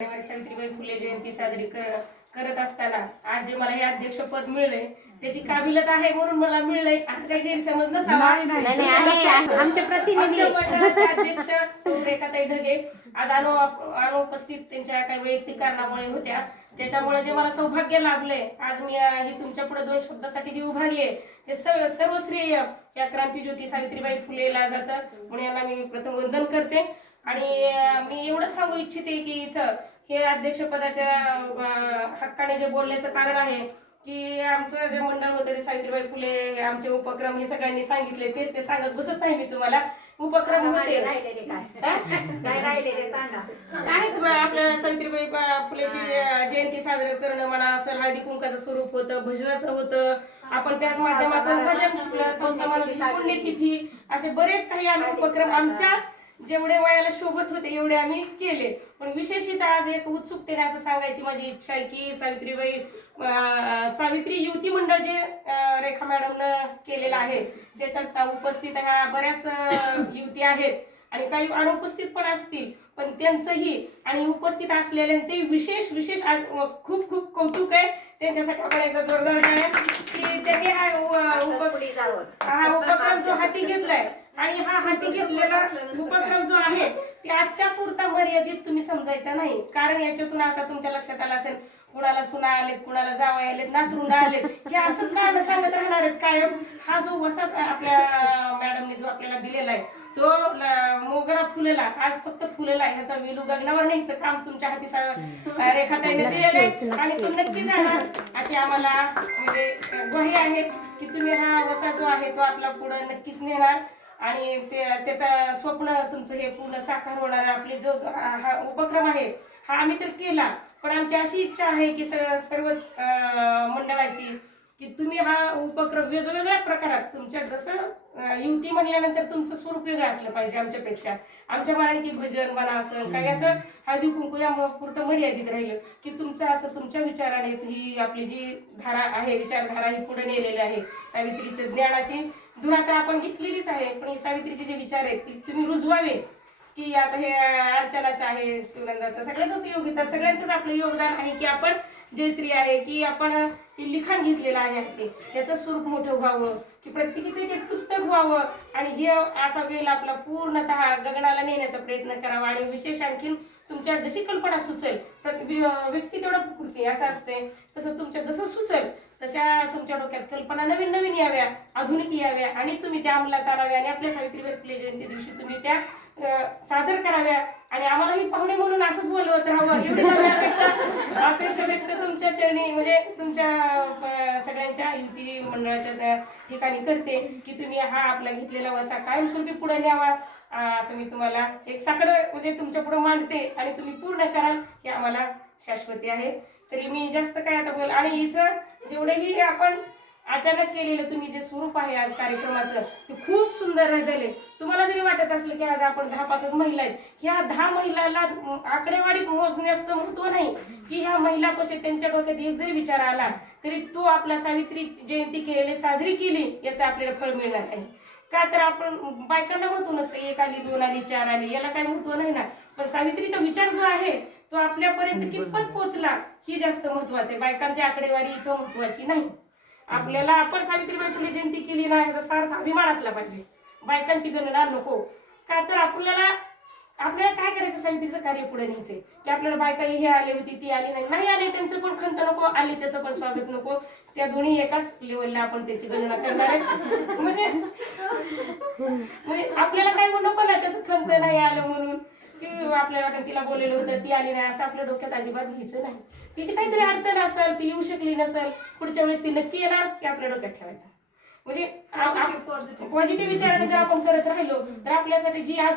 सावित्रीबाई फुले जयंती साजरी कर- करत असताना आज जे मला हे अध्यक्षपद मिळलंय त्याची काबिलत आहे म्हणून मला मिळलंय असं काही गैरसमज नसावा. आमच्या मंडळाचे अध्यक्ष रेखाताई ढगे आज अनु अनुपस्थित त्यांच्या काही वैयक्तिक कारणामुळे होत्या. त्याच्यामुळे जे मला सौभाग्य लाभलंय आज मी ही तुमच्यापुढे दोन शब्दासाठी जी उभारली आहे ते सर्व सर्व श्रेय या क्रांतीज्योती सावित्रीबाई फुलेला जातं. म्हणून यांना मी प्रथम वंदन करते. आणि मी एवढंच सांगू इच्छिते की इथं हे अध्यक्षपदाच्या हक्काने जे बोलण्याचं कारण आहे की आमचं जे मंडळ होतं ते सावित्रीबाई फुले आमचे उपक्रम हे सगळ्यांनी सांगितले तेच ते सांगत बसत नाही मी तुम्हाला. उपक्रम होते. आहेत बा, आपल्या सावित्रीबाई फुलेची जयंती साजरी करणं म्हणा असं हळदी कुंकाचं स्वरूप होतं भजनाचं होतं. आपण त्याच माध्यमातून भजन शिकलं सौतमानाची पुण्यतिथी असे बरेच काही आम्ही उपक्रम आमच्या जेवढे वयाला शोभत होते एवढे आम्ही केले. पण विशेषतः आज एक उत्सुकतेने असं सांगायची माझी इच्छा आहे की सावित्रीबाई सावित्री युवती मंडळ जे रेखा मॅडमनं केलेलं आहे त्याच्यात उपस्थित ह्या बऱ्याच युवती आहेत. आणि काही अनुपस्थित पण असतील पण त्यांचंही आणि उपस्थित असलेल्यांचेही विशेष विशेष खूप खूप कौतुक आहे. त्यांच्यासाठी आपण एकदा जोरदार की त्यांनी हा उपक्रम जो हाती घेतलाय आणि हा हाती घेतलेला उपक्रम जो आहे ते आजच्या पुरता मर्यादित तुम्ही समजायचा नाही. कारण याच्यातून आता तुमच्या लक्षात आलं असेल कुणाला सुना आलेत कुणाला जावई आलेत नातरुंड आलेत. हे असंच कारण सांगत राहणार आहेत कायम. हा जो वसाच आपल्या मॅडमने जो आपल्याला दिलेला आहे तो मोगरा फुलेला आज फक्त फुलेला ह्याचा वेलू गगनावर न्यायचं काम तुमच्या हाती सा- रेखाताईने दिलेलं आहे. आणि तो नक्की जाणार. अशी आम्हाला म्हणजे ग्वाही आहे की तुम्ही हा वसा जो आहे तो आपला पुढे नक्कीच नेणार. आणि ते त्याचा स्वप्न तुमचं हे पूर्ण साकार होणार आपले जो हा उपक्रम आहे हा आम्ही तर केला. पण आमची अशी इच्छा आहे की स- सर्वच मंडळाची की तुम्ही हा उपक्रम वेगवेगळ्या प्रकारात तुमच्या जसं युवती म्हणल्यानंतर तुमचं स्वरूप वेगळं असलं पाहिजे आमच्यापेक्षा. आमच्या मनाने की भजन म्हणा असं काही असं हळदी कुंकू या पुरतं मर्यादित राहिलं की तुमचं असं तुमच्या विचाराने ही आपली जी धारा आहे विचारधारा ही पुढे नेलेली आहे. सावित्रीचं ज्ञानाची धुरा तर आपण घेतलेलीच आहे पण ही सावित्रीचे जे विचार आहेत ती तुम्ही रुजवावे. की आता हे अर्चनाचं आहे शिवनंदाचं सगळ्यांचंच योग्यता सगळ्यांचंच आपलं योगदान आहे की आपण जयश्री आहे की आपण हे लिखाण घेतलेलं आहे ते याचं स्वरूप मोठं व्हावं की प्रत्येकीचं एक एक पुस्तक व्हावं आणि हे असा वेळ आपला पूर्णतः गगनाला नेण्याचा प्रयत्न करावा. आणि विशेष आणखीन तुमच्या जशी कल्पना सुचेल व्यक्ती तेवढं कृती असं असते तसं तुमच्या जसं सुचेल तशा तुमच्या डोक्यात कल्पना नवीन नवीन याव्या आधुनिक याव्या आणि तुम्ही त्या अंमलात आणाव्या आणि आपल्या सावित्रीबाई फुले जयंती दिवशी तुम्ही त्या सादर कराव्या. आणि आम्हालाही पाहुणे म्हणून असंच बोलवत राहावं एवढी अपेक्षा अपेक्षा व्यक्त तुमच्या चरणी म्हणजे सगळ्यांच्या युती मंडळाच्या त्या ठिकाणी करते की तुम्ही हा आपला घेतलेला वसा कायमस्वरूपी पुढे न्यावा असं मी तुम्हाला एक साकडं म्हणजे तुमच्यापुढे मांडते आणि तुम्ही पूर्ण कराल हे आम्हाला शाश्वती आहे. तरी मी जास्त काय आता बोल आणि इथं जेवढेही आपण अचानक केलेलं तुम्ही जे स्वरूप आहे आज कार्यक्रमाचं ते खूप सुंदर झाले. तुम्हाला जरी वाटत असलं की आज आपण दहा पाचच महिला आहेत ह्या दहा महिलाला आकडेवाडीत मोजण्याचं महत्त्व नाही. की ह्या महिला कसे त्यांच्या डोक्यात एक जरी विचार आला तरी तो आपला सावित्री जयंती केलेली साजरी केली याचं आपल्याला फळ मिळणार आहे. का तर आपण बायकांना महत्त्व नसतं एक आली दोन आली चार आली याला काही महत्त्व नाही ना. पण सावित्रीचा विचार जो आहे तो आपल्यापर्यंत कितपत पोहोचला ही जास्त महत्वाचं आहे. बायकांची आकडेवारी इथं महत्वाची नाही. आपल्याला आपण सावित्रीबाई फुले जयंती केली ना याचा सार्थ अभिमान असला पाहिजे. बायकांची गणना नको. का तर आपल्याला आपल्याला काय करायचं? सावित्रीचं कार्य पुढे न्यायचंय. की आपल्याला बायका हे आली होती ती आली नाही. नाही आले त्यांचं पण खंत नको. आली त्याचं पण स्वागत नको. त्या दोन्ही एकाच लेवलला आपण त्याची गणना करणार आहे. म्हणजे म्हणजे आपल्याला काय नको ना त्याचं खंत नाही आलं म्हणून. की आपल्याला वाटतं तिला बोललेलं होतं ती आली नाही. असं आपल्या डोक्यात अजिबात घ्यायचं नाही. तिची काहीतरी अडचण असेल ती येऊ शकली नसेल पुढच्या वेळेस ती नक्की येणार की आपल्या डोक्यात ठेवायचं. म्हणजे पॉझिटिव्ह विचाराने जर आपण करत राहिलो तर आपल्यासाठी जी आज